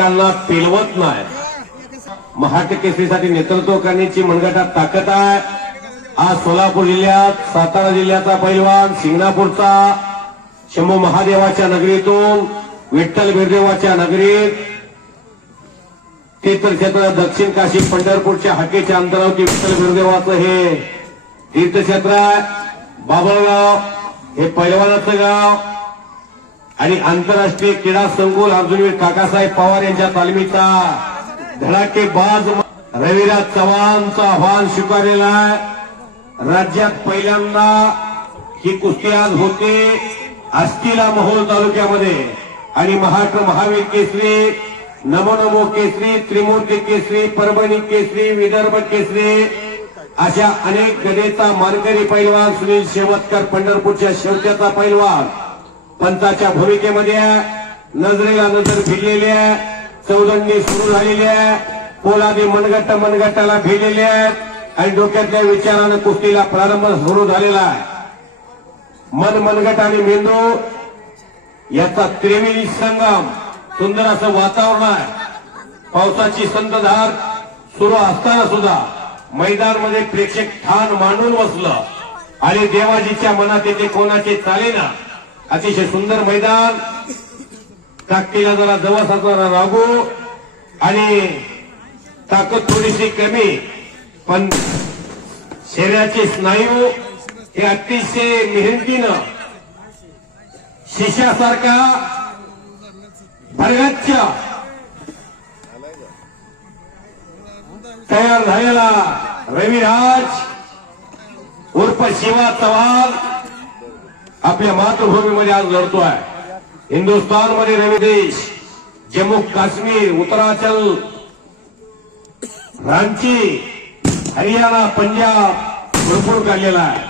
एकमेकांना पेलवत नाही महाट केसरीसाठी नेतृत्व करण्याची मनगटात ताकद आहे. आज सोलापूर जिल्ह्यात सातारा जिल्ह्याचा पैलवान सिंगणापूरचा शंभू महादेवाच्या नगरीतून विठ्ठल बिरदेवाच्या नगरीत तीर्थक्षेत्र दक्षिण काशी पंढरपूरच्या हाकेच्या अंतरावरती विठ्ठल बिरदेवाचं हे तीर्थक्षेत्र आहे. बाबळगाव हे पैलवानाचं गाव. आणि आंतरराष्ट्रीय क्रीडा संकुल अर्जुनवीर काकासाहेब पवार यांच्या तालमीचा धडाकेबाज रविराज चव्हाणचं आव्हान स्वीकारलेलं आहे. राज्यात पहिल्यांदा ही कुस्ती आज होते आष्टीला महोल तालुक्यामध्ये. आणि महाराष्ट्र महावीर केसरी नमो नमो केसरी त्रिमूर्ती केसरी परभणी केसरी विदर्भ केसरी अशा अनेक गदेचा मानकरी पैलवान सुनील शेवतकर पंढरपूरच्या शेवट्याचा पैलवान. पंचाच्या भूमिकेमध्ये नजरेला नजर भिडलेली आहे चौदंडी सुरू झालेली आहे पोलादी मनगट्ट मनगट्टाला भिडलेले आहेत आणि डोक्यातल्या विचारानं कुस्तीला प्रारंभ सुरू झालेला आहे. मन मनगट आणि मेंदू याचा त्रिवेणी संगम सुंदर असं वातावरण आहे. पावसाची संतधार सुरू असताना सुद्धा मैदानमध्ये प्रेक्षक ठाण मांडून बसलं. आणि देवाजीच्या मनात येते कोणाचे चालेना? अतिशय सुंदर मैदान. ताकदीला जरा जवळ जरा रागू. आणि ताकद थोडीशी कमी पण शरीराचे स्नायू हे अतिशय मेहनतीनं शिष्यासारखा भरगच्च तयार झालेला रविराज उर्फ शिवा चव्हाण. आपल्या मातृभूमीमध्ये आज लढतोय. हिंदुस्थानमध्ये रवी देश जम्मू काश्मीर उत्तराचल रांची हरियाणा पंजाब भरपूर काढलेला आहे.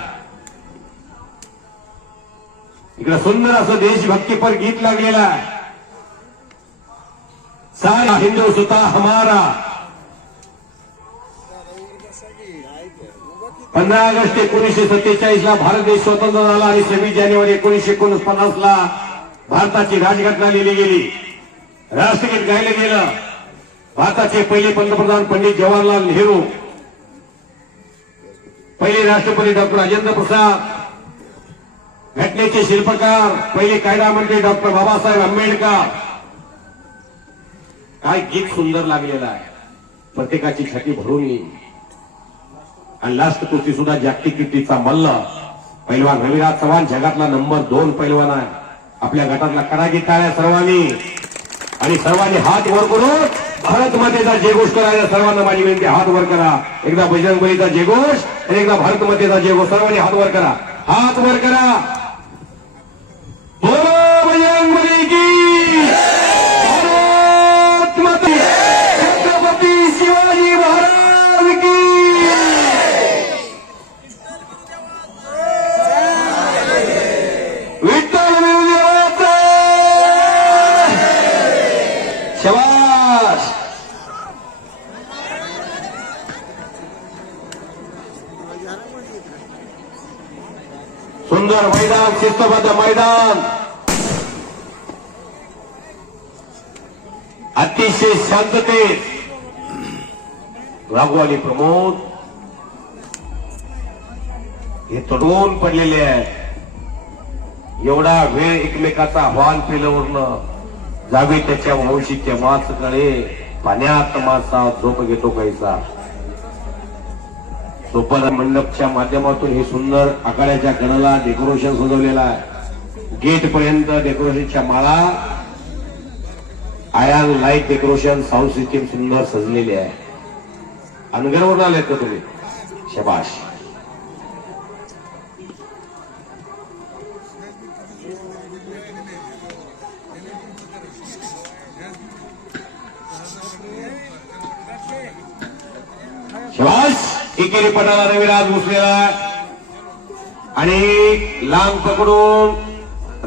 इकडे सुंदर असं देशभक्तीपर गीत लागलेलं आहे. सारा हिंदू सुता हमारा पंधरा ऑगस्ट एकोणीसशे सत्तेचाळीस ला भारत देश स्वतंत्र झाला आणि सव्वीस जानेवारी एकोणीसशे एकोणपन्नास ला भारताची राजघटना लिहिली गेली. राष्ट्रगीत गायलं गेलं. भारताचे पहिले पंतप्रधान पंडित जवाहरलाल नेहरू पहिले राष्ट्रपती डॉक्टर राजेंद्र प्रसाद घटनेचे शिल्पकार पहिले कायदा मंत्री डॉक्टर बाबासाहेब आंबेडकर. काय गीत सुंदर लागलेलं आहे. प्रत्येकाची छाती भरून येईल. आणि लास्ट कृती सुद्धा जागतिक कीर्तीचा मल्ल. पैलवान रविराज चव्हाण जगातला नंबर दोन पैलवान आहे. आपल्या गटातला कडागी टाळ्या सर्वांनी. आणि सर्वांनी हात वर करून भारत मातेचा जयघोष करायला सर्वांना माझी विनंती हात वर करा. एकदा बजरंग बलीचा जयघोष आणि एकदा भारत मातेचा जयघोष. सर्वांनी हात वर करा. हात वर करा. बोलो बजरंग बली की. भारत माते छत्रपती शिवाजी महाराज की. सुंदर मैदान शिस्तबद्ध मैदान. अतिशय शांततेत. राघवाली प्रमोद. हे तडून पडलेले आहेत. एवढा वेळ एकमेकाचा आव्हान पेलवरनं जावे त्याच्या वंशीच्या माचकडे पाण्यात मासा झोप घेतो कैसा सोपान मंडपच्या माध्यमातून हे सुंदर आकाड्याच्या गणाला डेकोरेशन सजवलेलं आहे. गेट पर्यंत डेकोरेशनच्या माळा आयान लाइट डेकोरेशन साऊंड सिस्टीम सुंदर सजलेली आहे. अनगरवरून आलेत का तुम्ही? शबाश एकेरीपणाला एकेरी पटाला रविराज घुसलेला आहे. आणि लांब पकडून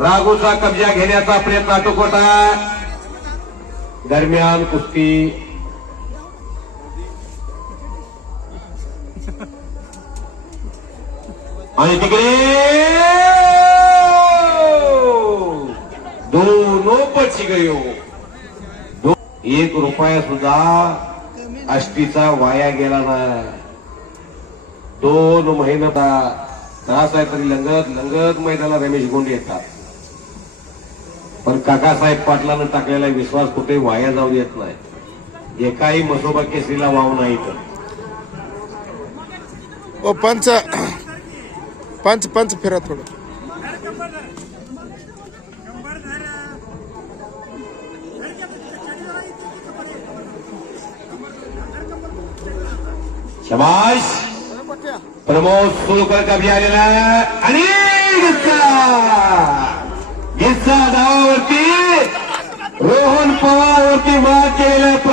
राघूचा कब्जा घेण्याचा प्रयत्न आटोपत होता दरम्यान कुस्ती. आणि तिकडे दोनों पची गयो. दो- एक रुपया सुद्धा अष्टीचा वाया गेला नाही. दोन महिने आहे तरी लंगत लंगत मैदानाला रमेश गोंड येतात. पण काकासाहेब पाटलानं टाकलेला विश्वास कुठे वाया जाऊ देत नाही. एकाही मसोबा केसरीला वाव नाही तर. ओ पंच पंच पंच फिरा थोडं. शबाश प्रमोद सोलकर कभी आलेला आहे. आणि गिस्सा गिस्सा धावावरती रोहन पवारवरती मात केलेला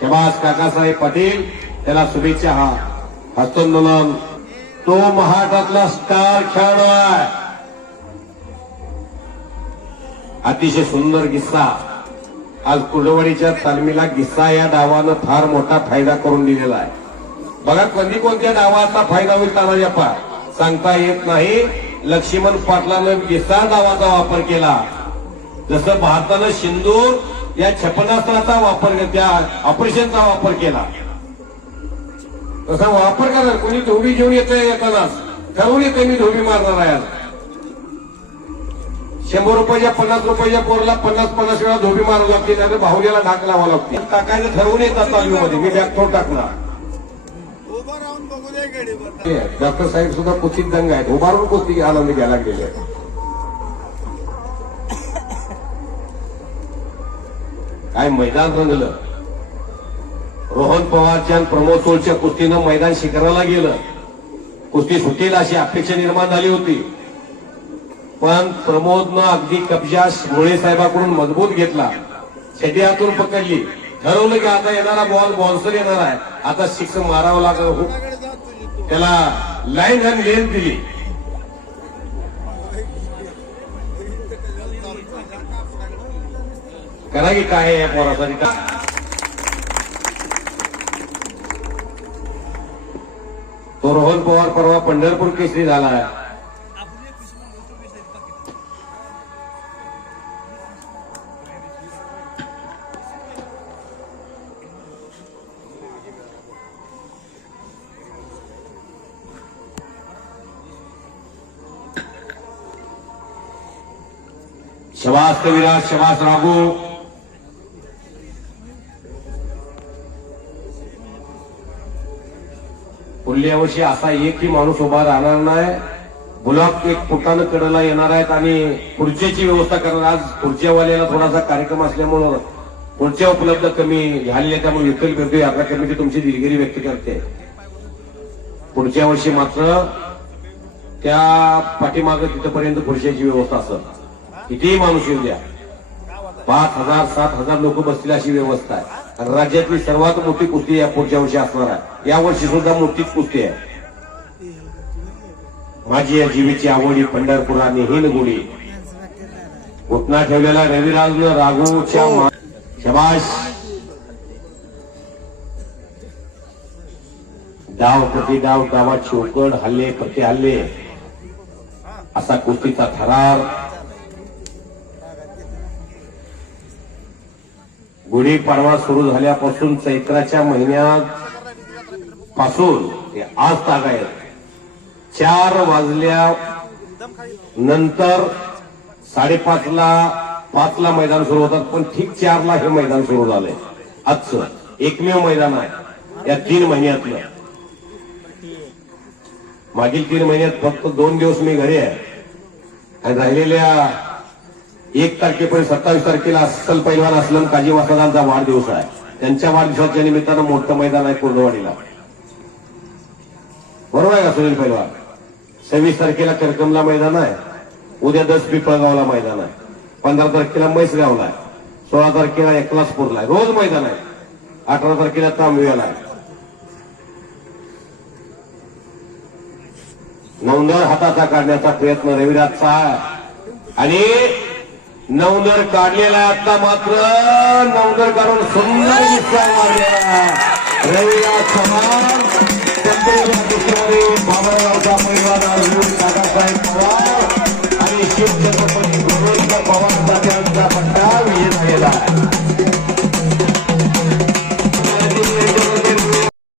शबास काकासाहेब पाटील त्याला शुभेच्छा हा हस्तोंदोलन तो महाराष्ट्रातला स्टार खेळाडू आहे अतिशय सुंदर किस्सा आज कुर्डवाडीच्या तालमीला गिस्सा या डावानं फार मोठा फायदा करून दिलेला आहे. बघा कधी कोणत्या डावाचा फायदा होईल तानाजीप्पा सांगता येत नाही. लक्ष्मण पाटलानं गिस्सा डावाचा वापर केला. जसं भारतानं सिंदूर या क्षेपणास्त्राचा वापर त्या ऑपरेशनचा वापर केला. तसा वापर करणार. कोणी धोबी घेऊन येतोय येतानाच ठरवून येते मी धोबी मारणार आहे शंभर रुपयाच्या पन्नास रुपयाच्या पोरला पन्नास पन्नास वेळा धोबी मारावं लागते त्याने भाऊल्याला ढाक लावा लागते टाकायचं ठरवून येतात तालमीमध्ये मी बॅग थोड टाकणार. डॉक्टर साहेब सुद्धा कुस्तीत दंग आहेत. उभारून कुस्ती आनंद घ्यायला गेले काय मैदान रंगलं? रोहन पवारच्या आणि प्रमोद सोलच्या कुस्तीनं मैदान शिखराला गेलं. कुस्ती सुटेल अशी अपेक्षा निर्माण झाली होती. पण प्रमोदनं अगदी कब्जा मुळे साहेबाकडून मजबूत घेतला. शेती हातून पकडली. ठरवलं की आता येणारा बॉल बॉन्सर येणार आहे. आता शिक्ष मारावं लागलं हो. त्याला लाईन आणि लेन दिली. करा की काय आहे या पोरासाठी? का तो रोहन पवार परवा पंढरपूर केसरी झाला. आहे कविराज शबास राघू. पुढल्या वर्षी असा एकही माणूस उभा राहणार नाही. गुलाब एक फुटानं कडला येणार आहेत आणि खुर्चीची व्यवस्था करणार. आज खुर्च्यावाल्याला थोडासा कार्यक्रम असल्यामुळं खुर्च्या उपलब्ध कमी झालेल्या त्यामुळे विकल करतोय आपल्या कमिटी तुमची दिलगिरी व्यक्त करते. पुढच्या वर्षी मात्र त्या पाठीमागं तिथपर्यंत खुर्च्याची व्यवस्था असत कितीही माणूस येऊ द्या. पाच हजार सात हजार लोक बसतील अशी व्यवस्था आहे. आणि राज्यातली सर्वात मोठी कुस्ती या पुढच्या वर्षी असणार आहे. या वर्षी सुद्धा मोठीच कुस्ती आहे. माझी या जीवीची आवडी पंढरपूर आणि हिनगुडी ठेवलेला रविराज राघूच्या शबाश डाव प्रति डाव डावात हल्ले प्रति हल्ले. असा कुस्तीचा थरार. गुढीपाडवा सुरू झाल्यापासून चैत्राच्या महिन्यात पासून ते आज तागायत चार वाजल्या नंतर साडेपाचला पाचला मैदान सुरू होतात पण ठीक चारला हे मैदान सुरू झालंय. आजचं एकमेव मैदान आहे या तीन महिन्यातलं. मागील तीन महिन्यात फक्त दोन दिवस मी घरी आहे. आणि राहिलेल्या एक तारखेपर्यंत सत्तावीस तारखेला अस्सल पैलवान असलम काजी वासदांचा वाढदिवस आहे. त्यांच्या वाढदिवसाच्या निमित्तानं मोठं मैदान आहे कुर्डवाडीला बरोबर आहे का सुनील पैलवान? सव्वीस तारखेला करकमला मैदान आहे. उद्या दस पिपळगावला मैदान आहे. पंधरा तारखेला म्हैसगावला आहे. सोळा तारखेला एकलासपूरला आहे. रोज मैदान आहे. अठरा तारखेला तांबव्याला आहे. नवनर हाताचा काढण्याचा प्रयत्न रविराजचा आणि नवनर काढलेला आहे आता मात्र. नवनर काढून सुंदर विस्तार मारलेला आहे. चव्हाण चंद्रगाव दुसरे काकासाहेब पवार. आणि शिवछत्रपती गोविंद पवार